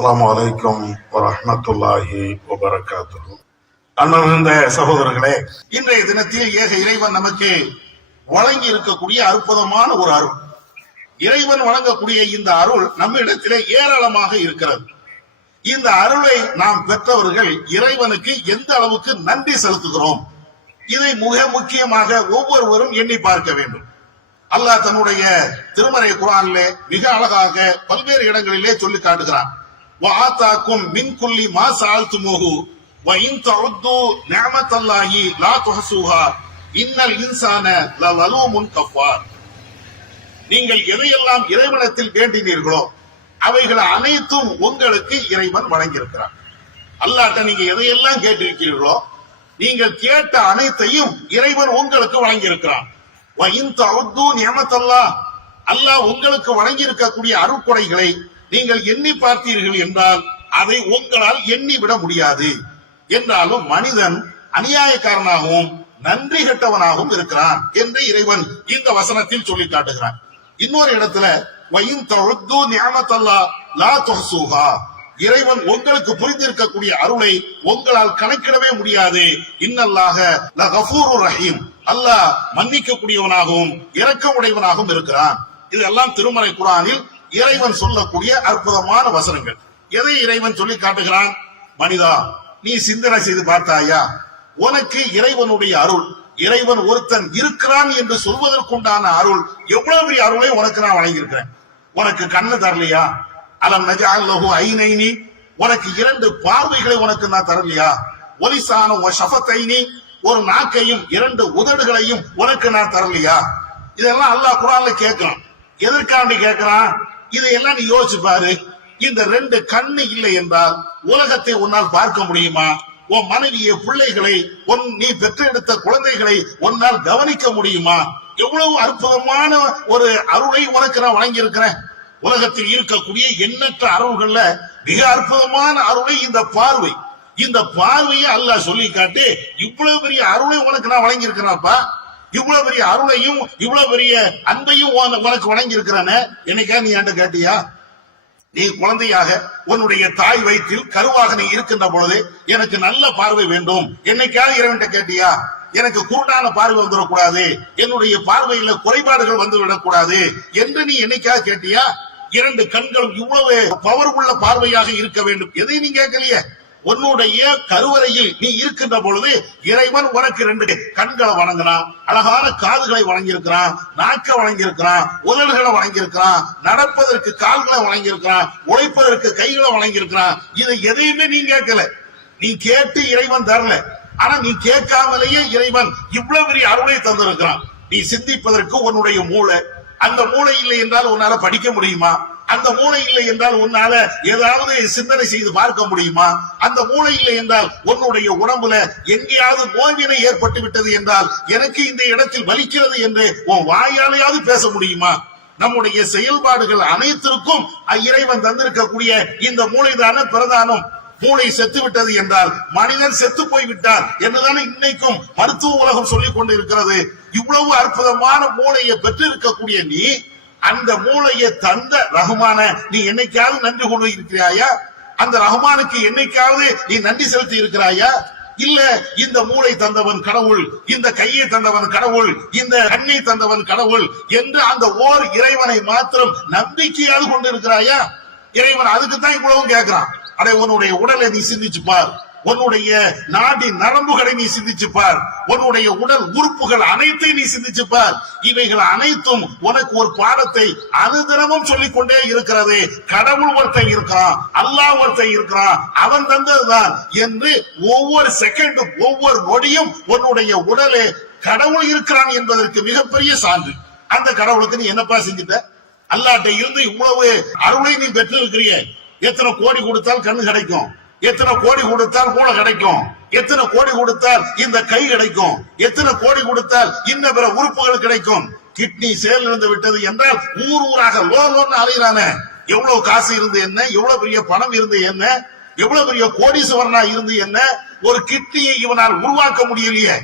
அஸ்லாம் வலைக்கம் வரமத்துல்லாஹி வபரகாத்து அன்பிருந்த சகோதரர்களே இன்றைய தினத்தில் ஏக இறைவன் நமக்கு வழங்கி இருக்கக்கூடிய அற்புதமான ஒரு அருள் இறைவன் வழங்கக்கூடிய இந்த அருள் நம்மிடத்திலே ஏராளமாக இருக்கிறது இந்த அருளை நாம் பெற்றவர்கள் இறைவனுக்கு எந்த அளவுக்கு நன்றி செலுத்துகிறோம் இதை மிக முக்கியமாக ஒவ்வொருவரும் எண்ணி பார்க்க வேண்டும் அல்லாஹ் தன்னுடைய திருமறை குரானிலே மிக அழகாக பல்வேறு இடங்களிலே சொல்லி காட்டுகிறான் وآتاكم من كل ما سألتموه وإن تعدوا نعمة الله لا تحصوها إن الإنسان لظلوم كفار நீங்கள் எதையெல்லாம் இறைவனத்தில் வேண்டினீர்களோ அவைகள் அனைத்தும் உங்களுக்கு இறைவன் வழங்கியிருக்கிறார் அல்லாட்ட நீங்க எதையெல்லாம் கேட்டிருக்கிறீர்களோ நீங்கள் கேட்ட அனைத்தையும் இறைவன் உங்களுக்கு வழங்கியிருக்கிறான் வயின் தவுத்து நியமத்தல்லா அல்லாஹ் உங்களுக்கு வழங்கி இருக்கக்கூடிய அருட்கொடைகளை நீங்கள் எண்ணி பார்த்தீர்கள் என்றால் அதை உங்களால் எண்ணி விட முடியாது என்றாலும் மனிதன் அநியாயக்காரனாகவும் நன்றி கெட்டவனாகவும் இருக்கிறான் என்று இறைவன் இந்த வசனத்தில் சொல்லி காட்டுகிறான் இன்னொரு இடத்துல இறைவன் உங்களுக்கு புரிந்திருக்கக்கூடிய அருளை உங்களால் கணக்கிடவே முடியாது இன்னல்லாக ரஹீம் அல்லாஹ் மன்னிக்க கூடியவனாகவும் இறக்க உடையவனாகவும் இருக்கிறான் இதெல்லாம் திருமலை குரானில் இறைவன் சொல்லக்கூடிய அற்புதமான வசனங்கள் எதை இறைவன் சொல்லி காட்டுகிறான் மனிதா நீ சிந்தனை செய்து பார்த்தாயா உனக்கு இறைவனுடைய அருள் இறைவன் ஒருத்தன் இருக்கிறான் என்று சொல்வதற்குண்டான அருள் எவ்வளவு பெரிய அருளை உனக்கு நான் வழங்கியிருக்கிறேன் உனக்கு கண்ணு தரலையா அலம் நஜாலஹு ஐநைனி உனக்கு இரண்டு பார்வைகளை உனக்கு நான் தரலையா ஒலிசான ஷபத்தைனி ஒரு நாக்கையும் இரண்டு உதடுகளையும் உனக்கு நான் தரலையா இதெல்லாம் அல்லாஹ் குரான்ல கேட்கிறான் எதற்காண்டி கேட்கிறான் இதையெல்லாம் நீ யோசிச்சு பாரு இந்த ரெண்டு கண்ணு இல்லை என்றால் உலகத்தை உன்னால் பார்க்க முடியுமா உன் மனைவியை பிள்ளைகளை உன் நீ பெற்றெடுத்த குழந்தைகளை உன்னால் கவனிக்க முடியுமா எவ்வளவு அற்புதமான ஒரு அருளை உனக்கு நான் வழங்கியிருக்கிறேன் உலகத்தில் இருக்கக்கூடிய எண்ணற்ற அருள்கள்ல மிக அற்புதமான அருளை இந்த பார்வை இந்த பார்வையை அல்லாஹ் சொல்லி காட்டி இவ்வளவு பெரிய அருளை உனக்கு நான் வழங்கியிருக்கிறேன்ப்பா இவ்வளவு பெரிய அருளையும் இவ்வளவு பெரிய அன்பையும் உனக்கு வணங்கி இருக்கிறான என்னைக்கா நீ ஆண்ட கேட்டியா நீ குழந்தையாக உன்னுடைய தாய் வயிற்றில் கருவாக நீ இருக்கின்ற பொழுது எனக்கு நல்ல பார்வை வேண்டும் என்னைக்காவது இறைவன்ட்ட கேட்டியா எனக்கு குருடான பார்வை வந்துடக்கூடாது என்னுடைய பார்வையில குறைபாடுகள் வந்து விடக்கூடாது என்று நீ என்னைக்காவது கேட்டியா இரண்டு கண்களும் இவ்வளவு பவர் உள்ள பார்வையாக இருக்க வேண்டும் எதை நீ கேட்கலையே உன்னுடைய கருவறையில் நீ இருக்கின்ற பொழுது இறைவன் உனக்கு ரெண்டு கண்களை வணங்குறான் அழகான காதுகளை வழங்கியிருக்கிறான் நாக்க வழங்கியிருக்கிறான் உதல்களை வழங்கியிருக்கிறான் நடப்பதற்கு கால்களை வழங்கியிருக்கிறான் உழைப்பதற்கு கைகளை வழங்கியிருக்கிறான் இது எதையுமே நீ கேட்கல நீ கேட்டு இறைவன் தரல ஆனா நீ கேட்காமலேயே இறைவன் இவ்வளவு பெரிய அருளை தந்திருக்கிறான் நீ சிந்திப்பதற்கு உன்னுடைய மூளை அந்த மூளை இல்லை என்றால் உன்னால படிக்க முடியுமா அந்த மூளை இல்லை என்றால் உன்னால ஏதாவது சிந்தனை செய்து பார்க்க முடியுமா அந்த மூளை இல்லை என்றால் உன்னுடைய உடம்புல எங்கேயாவது நோய்வினை ஏற்பட்டு விட்டது என்றால் எனக்கு இந்த இடத்தில் வலிக்கிறது என்று உன் வாயாலையாவது பேச முடியுமா நம்முடைய செயல்பாடுகள் அனைத்திற்கும் இறைவன் தந்திருக்கக்கூடிய இந்த மூளைதான பிரதானம் மூளை செத்து விட்டது என்றால் மனிதன் செத்து போய் விட்டார் என்றுதானே இன்னைக்கும் மருத்துவ உலகம் சொல்லிக் கொண்டு இருக்கிறது இவ்வளவு அற்புதமான மூளையை பெற்றிருக்கக்கூடிய நீ அந்த மூளையை தந்த ரகுமான நீ என்னைக்காவது நன்றி கொண்டு இருக்கிறாயா அந்த ரகுமானுக்கு என்னைக்காவது நீ நன்றி செலுத்தி இருக்கிறாயா இல்ல இந்த மூளை தந்தவன் கடவுள் இந்த கையை தந்தவன் கடவுள் இந்த கண்ணை தந்தவன் கடவுள் என்று அந்த ஓர் இறைவனை மாத்திரம் நம்பிக்கையாக கொண்டு இருக்கிறாயா அதுக்கு அதுக்குத்தான் இவ்வளவும் கேட்கிறான் அதை உன்னுடைய உடலை நீ சிந்திச்சு பார் உன்னுடைய நாடி நரம்புகளை நீ சிந்திச்சுப்பார் உன்னுடைய உடல் உறுப்புகள் அனைத்தையும் நீ சிந்திச்சுப்பார் இவைகள் அனைத்தும் உனக்கு ஒரு பாடத்தை அனுதினமும் சொல்லிக் கொண்டே இருக்கிறது கடவுள் ஒருத்தன் இருக்கிறான் அல்லாஹ் ஒருத்தன் இருக்கிறான் அவன் தந்ததுதான் என்று ஒவ்வொரு செகண்டும் ஒவ்வொரு நொடியும் உன்னுடைய உடலே கடவுள் இருக்கிறான் என்பதற்கு மிகப்பெரிய சான்று அந்த கடவுளுக்கு நீ என்னப்பா செஞ்சுட்ட அல்லாட்ட இருந்து இவ்வளவு அருளை நீ பெற்றிருக்கிறிய எத்தனை கோடி கொடுத்தால் கண்ணு கிடைக்கும் எத்தனை கோடி கொடுத்தால் மூளை கிடைக்கும் எத்தனை கோடி கொடுத்தால் இந்த கை கிடைக்கும் எத்தனை கோடி கொடுத்தால் இன்ன பிற உறுப்புகள் கிடைக்கும் கிட்னி செயல் இருந்து விட்டது என்றால் ஊர் ஊராக லோன் அலையிறானே எவ்வளவு காசு இருந்து என்ன எவ்வளவு பெரிய பணம் இருந்து என்ன எவ்வளவு பெரிய கோடீஸ்வரனா இருந்து என்ன ஒரு கிட்னியை இவனால் உருவாக்க முடியலையே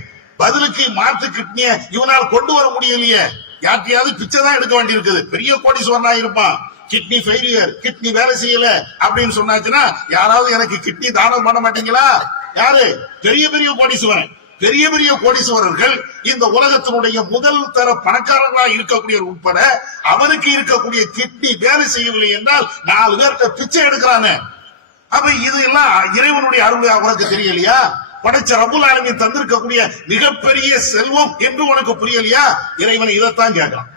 பதிலுக்கு மாற்று கிட்னியை இவனால் கொண்டு வர முடியலையே யார்கிட்டயாவது பிச்சை தான் எடுக்க வேண்டியிருக்குது பெரிய கோடீஸ்வரனா இருப்பான் கிட்னி ஃபெயிலியர் கிட்னி வேலை செய்யல அப்படின்னு சொன்னாச்சுன்னா யாராவது எனக்கு கிட்னி தானம் பண்ண மாட்டீங்களா யாரு பெரிய பெரிய கோடீஸ்வரன் பெரிய பெரிய கோடீஸ்வரர்கள் இந்த உலகத்தினுடைய முதல் தர பணக்காரர்களாக இருக்கக்கூடிய உட்பட அவருக்கு இருக்கக்கூடிய கிட்னி வேலை செய்யவில்லை என்றால் நாலு பேர்கிட்ட பிச்சை எடுக்கிறானே அப்ப இது எல்லாம் இறைவனுடைய அருள் உனக்கு தெரியலையா படைச்ச ரபுல் ஆலமின் தந்திருக்கக்கூடிய மிகப்பெரிய செல்வம் என்று உனக்கு புரியலையா இறைவன் இதைத்தான் கேட்கலாம்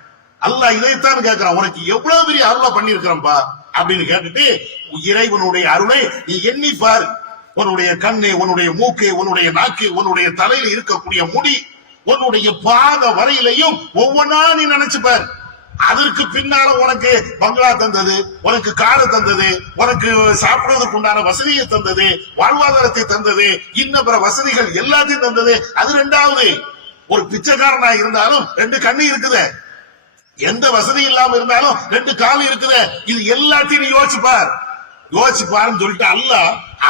அல்ல இதைத்தான் கேட்கிறான் உனக்கு எவ்வளவு பெரிய அருளை பண்ணிருக்கிறப்பா அப்படின்னு கேட்டுட்டு இறைவனுடைய அருளை நீ எண்ணி பாரு உன்னுடைய கண்ணு உன்னுடைய மூக்கு உன்னுடைய நாக்கு உன்னுடைய தலையில இருக்கக்கூடிய முடி உன்னுடைய பாத வரையிலையும் ஒவ்வொன்னா நீ நினைச்சுப்பார் அதற்கு பின்னால உனக்கு பங்களா தந்தது உனக்கு காரு தந்தது உனக்கு சாப்பிடுவதற்கு உண்டான வசதியை தந்தது வாழ்வாதாரத்தை தந்தது இன்ன பிற வசதிகள் எல்லாத்தையும் தந்தது அது ரெண்டாவது ஒரு பிச்சைக்காரனா இருந்தாலும் ரெண்டு கண்ணு இருக்குது எந்த வசதி இல்லாம இருந்தாலும் ரெண்டு காலம் இருக்குது இது எல்லாத்தையும் நீ யோசிப்பார் யோசிப்பாருன்னு சொல்லிட்டு அல்ல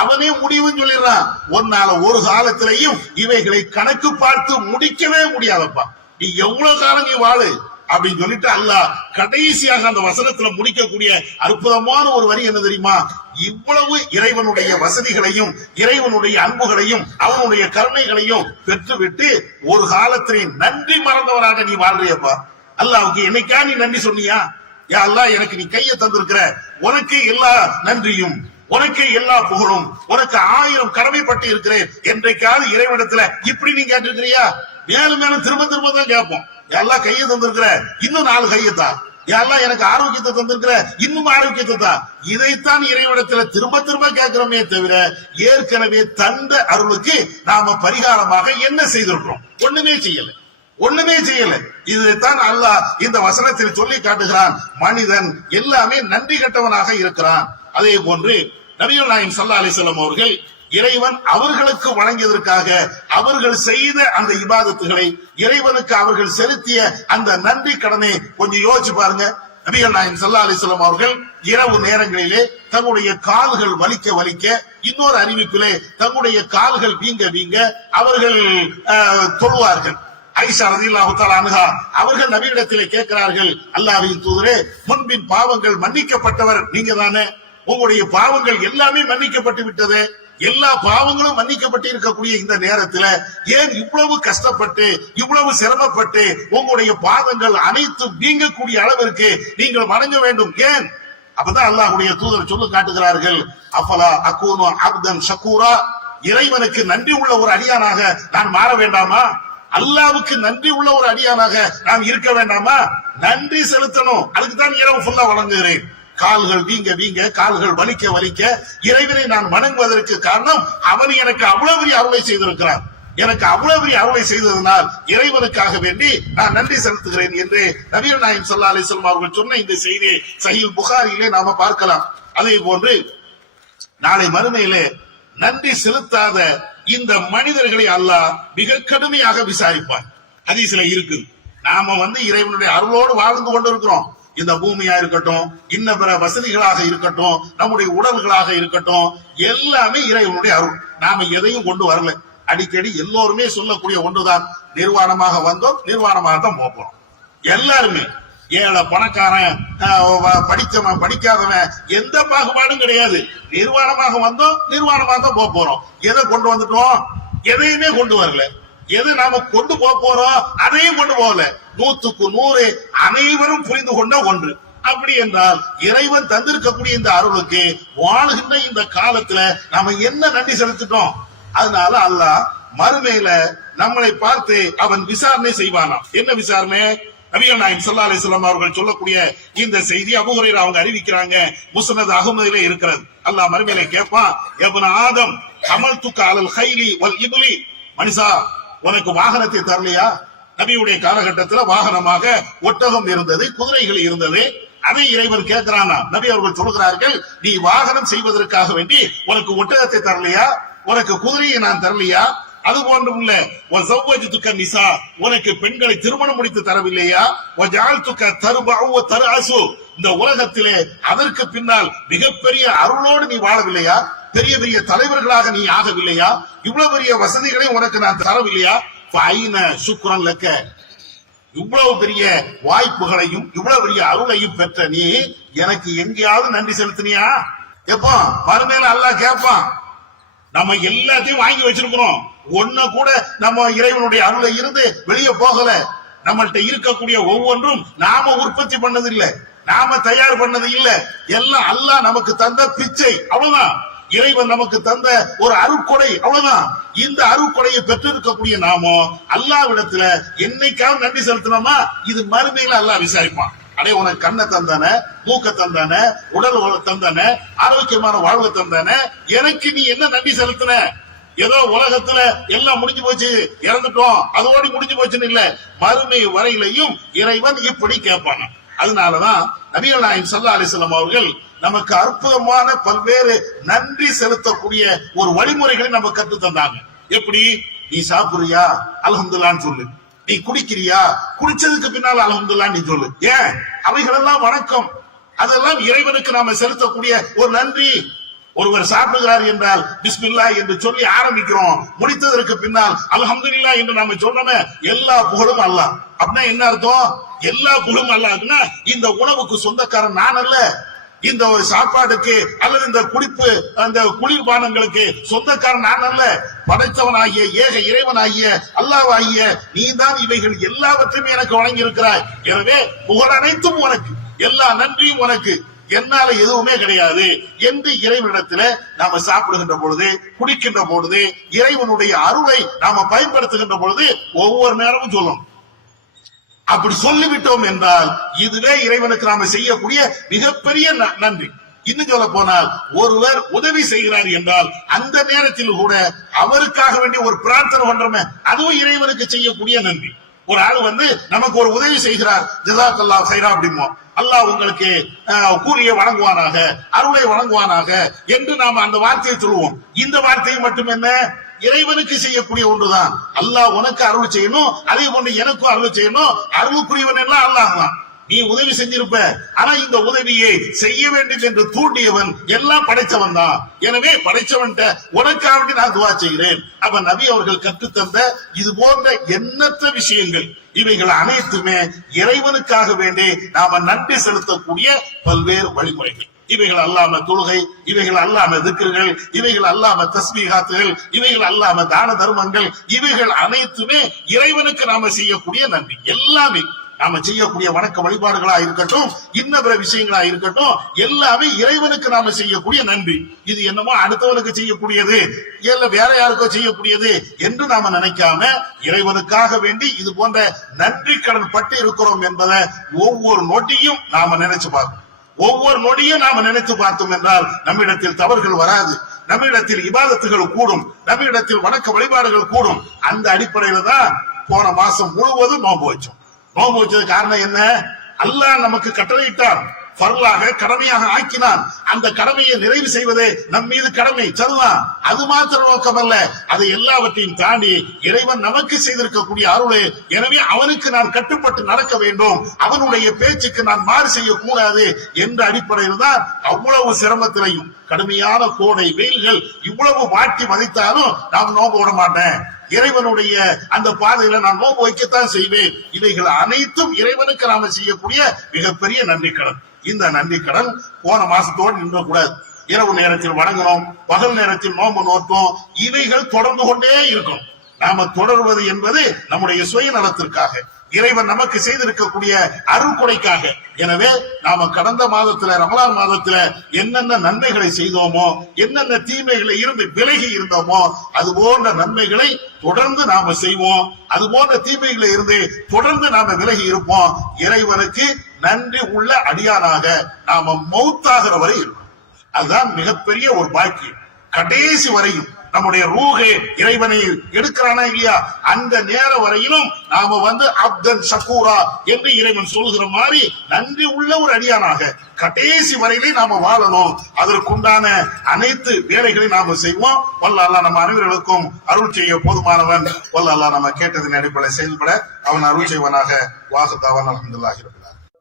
அவனே முடிவுன்னு சொல்லிடுறான் ஒன்னால ஒரு காலத்திலையும் இவைகளை கணக்கு பார்த்து முடிக்கவே முடியாதப்பா நீ எவ்வளவு காலம் நீ வாழு அப்படின்னு சொல்லிட்டு அல்ல கடைசியாக அந்த வசனத்துல முடிக்கக்கூடிய அற்புதமான ஒரு வரி என்ன தெரியுமா இவ்வளவு இறைவனுடைய வசதிகளையும் இறைவனுடைய அன்புகளையும் அவனுடைய கருணைகளையும் பெற்றுவிட்டு ஒரு காலத்திலே நன்றி மறந்தவராக நீ வாழ்றியப்பா அல்லாவுக்கு என்னைக்கா நீ நன்றி சொன்னியா யா அல்லா எனக்கு நீ கையை தந்திருக்கிற உனக்கு எல்லா நன்றியும் உனக்கு எல்லா புகழும் உனக்கு ஆயிரம் கடமைப்பட்டு இருக்கிறேன் என்றைக்காவது இறைவனத்துல இப்படி நீ கேட்டிருக்கிறியா மேலும் மேலும் திரும்ப திரும்ப தான் கேட்போம் எல்லாம் கையை தந்திருக்கிற இன்னும் நாலு கையத்தா எல்லாம் எனக்கு ஆரோக்கியத்தை தந்திருக்கிற இன்னும் ஆரோக்கியத்தை தான் இதைத்தான் இறைவனத்துல திரும்ப திரும்ப கேட்கிறோமே தவிர ஏற்கனவே தந்த அருளுக்கு நாம பரிகாரமாக என்ன செய்திருக்கிறோம் ஒண்ணுமே செய்யலை ஒண்ணுமே செய்யல இதுதான் அல்லாஹ் இந்த வசனத்தில் சொல்லி காட்டுகிறான் மனிதன் எல்லாமே நன்றி கட்டவனாக இருக்கிறான் அதே போன்று நபியுல் நாயம் சல்லா அலிசல்லம் அவர்கள் இறைவன் அவர்களுக்கு வழங்கியதற்காக அவர்கள் செய்த அந்த இபாதத்துகளை இறைவனுக்கு அவர்கள் செலுத்திய அந்த நன்றி கடனை கொஞ்சம் யோசிச்சு பாருங்க நபிகள் நாயம் சல்லா அலிஸ்லாம் அவர்கள் இரவு நேரங்களிலே தங்களுடைய கால்கள் வலிக்க வலிக்க இன்னொரு அறிவிப்பிலே தங்களுடைய கால்கள் வீங்க வீங்க அவர்கள் தொழுவார்கள் ஐஷா ரதில்லாஹுத்தால் அனுகா அவர்கள் நபியிடத்திலே கேட்கிறார்கள் அல்லாவின் தூதரே முன்பின் பாவங்கள் மன்னிக்கப்பட்டவர் நீங்க தானே உங்களுடைய பாவங்கள் எல்லாமே மன்னிக்கப்பட்டு விட்டது எல்லா பாவங்களும் மன்னிக்கப்பட்டு இருக்கக்கூடிய இந்த நேரத்துல ஏன் இவ்வளவு கஷ்டப்பட்டு இவ்வளவு சிரமப்பட்டு உங்களுடைய பாதங்கள் அனைத்தும் நீங்கக்கூடிய அளவிற்கு நீங்கள் வணங்க வேண்டும் ஏன் அப்பதான் அல்லாஹுடைய தூதர் சொல்லு காட்டுகிறார்கள் அஃபலா அகூனோ அப்தன் ஷக்கூரா இறைவனுக்கு நன்றி உள்ள ஒரு அடியானாக நான் மாற வேண்டாமா அல்லாவுக்கு நன்றி உள்ள ஒரு அடியானாக நாம் இருக்க வேண்டாமா நன்றி செலுத்தணும் அதுக்கு தான் இரவு ஃபுல்லா வணங்குகிறேன் கால்கள் வீங்க வீங்க கால்கள் வலிக்க வலிக்க இறைவனை நான் வணங்குவதற்கு காரணம் அவன் எனக்கு அவ்வளவு பெரிய அருளை செய்திருக்கிறான் எனக்கு அவ்வளவு பெரிய அருளை செய்ததனால் இறைவனுக்காக வேண்டி நான் நன்றி செலுத்துகிறேன் என்று நபீர் நாயம் சல்லா அலிஸ்லாம் அவர்கள் சொன்ன இந்த செய்தியை சஹில் புகாரிலே நாம பார்க்கலாம் அதே போன்று நாளை மறுமையிலே நன்றி செலுத்தாத இந்த மனிதர்களை அல்லாஹ் மிக கடுமையாக விசாரிப்பான் ஹதீஸ்ல இருக்கு நாம வந்து இறைவனுடைய அருளோடு வாழ்ந்து கொண்டிருக்கிறோம் இந்த பூமியா இருக்கட்டும் இன்ன பிற வசதிகளாக இருக்கட்டும் நம்முடைய உடல்களாக இருக்கட்டும் எல்லாமே இறைவனுடைய அருள் நாம எதையும் கொண்டு வரல அடிக்கடி எல்லோருமே சொல்லக்கூடிய ஒன்றுதான் நிர்வாணமாக வந்தோம் நிர்வாணமாக தான் போறோம் எல்லாருமே ஏழை பணக்காரன் படித்தவன் படிக்காதவன் எந்த பாகுபாடும் கிடையாது நிர்வாணமாக வந்தோம் நிர்வாணமாக தான் போக போறோம் எதை கொண்டு வந்துட்டோம் எதையுமே கொண்டு வரல எது நாம கொண்டு போக போறோம் அதையும் கொண்டு போகல நூத்துக்கு நூறு அனைவரும் புரிந்து கொண்ட ஒன்று அப்படி என்றால் இறைவன் தந்திருக்கக்கூடிய இந்த அருளுக்கு வாழ்கின்ற இந்த காலத்துல நாம என்ன நன்றி செலுத்திட்டோம் அதனால அல்லாஹ் மறுமையில நம்மளை பார்த்து அவன் விசாரணை செய்வானாம் என்ன விசாரணை நபிகள் நாயம் சல்லா அலிஸ்லாம் அவர்கள் சொல்லக்கூடிய இந்த செய்தி அபுகுரையில் அவங்க அறிவிக்கிறாங்க முசனது அகமதிலே இருக்கிறது அல்லா மறுமையில கேட்பான் எவன ஆதம் கமல் துக்க அலல் ஹைலி வல் இபுலி மனிஷா உனக்கு வாகனத்தை தரலையா நபியுடைய காலகட்டத்துல வாகனமாக ஒட்டகம் இருந்தது குதிரைகள் இருந்தது அதை இறைவன் கேட்கிறானா நபி அவர்கள் சொல்கிறார்கள் நீ வாகனம் செய்வதற்காக வேண்டி உனக்கு ஒட்டகத்தை தரலையா உனக்கு குதிரையை நான் தரலையா அது போன்றும் இல்ல வசவ்வஜுதுக்க நிசா உனக்கு பெண்களை திருமணம் முடித்து தரவில்லையா வஜால்துக்க துக்க தரு அசு இந்த உலகத்திலே அதற்கு பின்னால் மிகப்பெரிய அருளோடு நீ வாழவில்லையா பெரிய பெரிய தலைவர்களாக நீ ஆகவில்லையா இவ்வளவு பெரிய வசதிகளை உனக்கு நான் தரவில்லையா சுக்ரன் லக்க இவ்வளவு பெரிய வாய்ப்புகளையும் இவ்வளவு பெரிய அருளையும் பெற்ற நீ எனக்கு எங்கேயாவது நன்றி செலுத்தினியா எப்போ மறுமையில அல்லா கேட்பான் நம்ம எல்லாத்தையும் வாங்கி வச்சிருக்கிறோம் ஒண்ணு கூட நம்ம இறைவனுடைய அருளை இருந்து வெளியே போகல நம்மள்கிட்ட இருக்கக்கூடிய ஒவ்வொன்றும் நாம உற்பத்தி பண்ணது இல்ல நாம தயார் பண்ணது இல்ல எல்லாம் அல்ல நமக்கு தந்த பிச்சை அவ்வளவுதான் இறைவன் நமக்கு தந்த ஒரு அருக்கொடை அவ்வளவுதான் இந்த அருக்கொடையை பெற்றிருக்கக்கூடிய நாமோ அல்லாவிடத்துல என்னைக்காவது நன்றி செலுத்தினோமா இது மறுமையில அல்லா விசாரிப்பான் அடே உனக்கு கண்ணை தந்தன மூக்க தந்தன உடல் உழை தந்தானே ஆரோக்கியமான வாழ்வை தந்தான எனக்கு நீ என்ன நன்றி செலுத்தின ஏதோ உலகத்துல எல்லாம் முடிஞ்சு போச்சு இறந்துட்டோம் அதோடு முடிஞ்சு போச்சுன்னு இல்ல மறுமை வரையிலையும் இறைவன் இப்படி கேட்பாங்க அதனாலதான் நபிகள் நாயம் சல்லா அலிசல்லாம் அவர்கள் நமக்கு அற்புதமான பல்வேறு நன்றி செலுத்தக்கூடிய ஒரு வழிமுறைகளை நம்ம கற்று தந்தாங்க எப்படி நீ சாப்பிடுறியா அலமதுல்லான்னு சொல்லு நீ குடிக்கிறியா குடிச்சதுக்கு பின்னால் அலமதுல்லா நீ சொல்லு ஏன் அவைகளெல்லாம் வணக்கம் அதெல்லாம் இறைவனுக்கு நாம செலுத்தக்கூடிய ஒரு நன்றி ஒருவர் சாப்பிடுகிறார் என்றால் பிஸ்மில்லா என்று சொல்லி ஆரம்பிக்கிறோம் முடித்ததற்கு பின்னால் அலஹம்துல்லா என்று நாம சொன்னோமே எல்லா புகழும் அல்ல அப்படின்னா என்ன அர்த்தம் எல்லா புகழும் அப்படின்னா இந்த உணவுக்கு சொந்தக்காரன் நான் அல்ல இந்த ஒரு சாப்பாடுக்கு அல்லது இந்த குடிப்பு அந்த குளிர்பானங்களுக்கு சொந்தக்காரன் நான் அல்ல படைத்தவனாகிய ஏக இறைவனாகிய அல்லாவாகிய நீ தான் இவைகள் எல்லாவற்றையும் எனக்கு வழங்கி இருக்கிறாய் எனவே புகழ் அனைத்தும் உனக்கு எல்லா நன்றியும் உனக்கு என்னால எதுவுமே கிடையாது என்று இறைவனிடத்துல நாம சாப்பிடுகின்ற பொழுது குடிக்கின்ற பொழுது இறைவனுடைய அருளை நாம பயன்படுத்துகின்ற பொழுது ஒவ்வொரு நேரமும் சொல்லணும் அப்படி சொல்லிவிட்டோம் என்றால் இதுவே இறைவனுக்கு நாம செய்யக்கூடிய மிகப்பெரிய நன்றி இன்னும் சொல்ல போனால் ஒருவர் உதவி செய்கிறார் என்றால் அந்த நேரத்தில் கூட அவருக்காக வேண்டிய ஒரு பிரார்த்தனை பண்றோமே அதுவும் இறைவனுக்கு செய்யக்கூடிய நன்றி ஒரு ஆள் வந்து நமக்கு ஒரு உதவி செய்கிறார் ஜிதாத் அல்லா சைரா அப்படிமோ அல்லாஹ் உங்களுக்கு கூலியை வழங்குவானாக அருளை வழங்குவானாக என்று நாம் அந்த வார்த்தையை சொல்லுவோம் இந்த வார்த்தையை மட்டும் என்ன இறைவனுக்கு செய்யக்கூடிய ஒன்றுதான் அல்லாஹ் உனக்கு அருள் செய்யணும் அதே போன்று எனக்கும் அருள் செய்யணும் அருளுக்குரியவன் எல்லாம் அல்லாஹ் நீ உதவி செஞ்சிருப்ப ஆனா இந்த உதவியை செய்ய வேண்டும் என்று தூண்டியவன் எல்லாம் படைச்சவன் தான் எனவே படைச்சவன் உனக்காக நான் துவா செய்கிறேன் அப்ப நபி அவர்கள் கற்றுத்தந்த இது போன்ற எண்ணற்ற விஷயங்கள் இவைகள் அனைத்துமே இறைவனுக்காக வேண்டி நாம நன்றி செலுத்தக்கூடிய பல்வேறு வழிமுறைகள் இவைகள் அல்லாம தொழுகை இவைகள் அல்லாம திக்கர்கள் இவைகள் அல்லாம தஸ்மீகாத்துகள் இவைகள் அல்லாம தான தர்மங்கள் இவைகள் அனைத்துமே இறைவனுக்கு நாம செய்யக்கூடிய நன்றி எல்லாமே நாம செய்யக்கூடிய வணக்க வழிபாடுகளா இருக்கட்டும் இன்ன பிற விஷயங்களா இருக்கட்டும் எல்லாமே இறைவனுக்கு நாம செய்யக்கூடிய நன்றி இது என்னமோ அடுத்தவனுக்கு செய்யக்கூடியது இல்ல வேற யாருக்கோ செய்யக்கூடியது என்று நாம நினைக்காம இறைவனுக்காக வேண்டி இது போன்ற நன்றி கடன் பட்டு இருக்கிறோம் என்பதை ஒவ்வொரு நோட்டியும் நாம நினைச்சு பார்க்கணும் ஒவ்வொரு நொடியும் நாம நினைத்து பார்த்தோம் என்றால் நம்மிடத்தில் தவறுகள் வராது நம்மிடத்தில் இபாதத்துகள் கூடும் நம்மிடத்தில் வணக்க வழிபாடுகள் கூடும் அந்த அடிப்படையில தான் போன மாசம் முழுவதும் நோம்பு வச்சோம் நோம்பு வச்சது காரணம் என்ன அல்லாஹ் நமக்கு கட்டளையிட்டார் பரலாக கடமையாக ஆக்கினான் அந்த கடமையை நிறைவு செய்வதே நம் மீது கடமை தருவான் அது மாத்திர நோக்கம் அல்ல அதை எல்லாவற்றையும் தாண்டி இறைவன் நமக்கு செய்திருக்கக்கூடிய அருளே எனவே அவனுக்கு நான் கட்டுப்பட்டு நடக்க வேண்டும் அவனுடைய பேச்சுக்கு நான் மாறு செய்யக்கூடாது என்ற அடிப்படையில் தான் அவ்வளவு சிரமத்திலையும் கடுமையான கோடை வெயில்கள் இவ்வளவு மாட்டி மதித்தாலும் நாம் நோக்க விட மாட்டேன் இறைவனுடைய அந்த பாதையில நான் நோக்கு வைக்கத்தான் செய்வேன் இவைகள் அனைத்தும் இறைவனுக்கு நாம செய்யக்கூடிய மிகப்பெரிய நன்றி கடன் இந்த நன்றி கடன் போன மாசத்தோடு நின்றக்கூடாது இரவு நேரத்தில் வணங்கணும் பகல் நேரத்தில் நோம்பு நோட்டும் இவைகள் தொடர்ந்து கொண்டே இருக்கும் நாம தொடர்வது என்பது நம்முடைய சுயநலத்திற்காக இறைவன் நமக்கு செய்திருக்கக்கூடிய அருள்கொடைக்காக எனவே நாம கடந்த மாதத்துல ரமலான் மாதத்துல என்னென்ன நன்மைகளை செய்தோமோ என்னென்ன தீமைகளை இருந்து விலகி இருந்தோமோ அது போன்ற நன்மைகளை தொடர்ந்து நாம செய்வோம் அது போன்ற தீமைகளை இருந்து தொடர்ந்து நாம விலகி இருப்போம் இறைவனுக்கு நன்றி உள்ள அடியானாக நாம மௌத்தாகிற வரை இருக்கும் அதுதான் மிகப்பெரிய ஒரு பாக்கியம் கடைசி வரையும் நம்முடைய ரூகே இறைவனை எடுக்கிறானா இல்லையா அந்த நேர வரையிலும் நாம வந்து அப்தன் சக்கூரா என்று இறைவன் சொல்கிற மாதிரி நன்றி உள்ள ஒரு அடியானாக கடைசி வரையிலே நாம வாழணும் அதற்குண்டான அனைத்து வேலைகளை நாம செய்வோம் வல்ல நம்ம அனைவர்களுக்கும் அருள் செய்ய போதுமானவன் வல்ல நம்ம கேட்டதன் அடிப்படையில் செயல்பட அவன் அருள் செய்வனாக வாசத்தாவன் அலமதுல்லாகிறோம்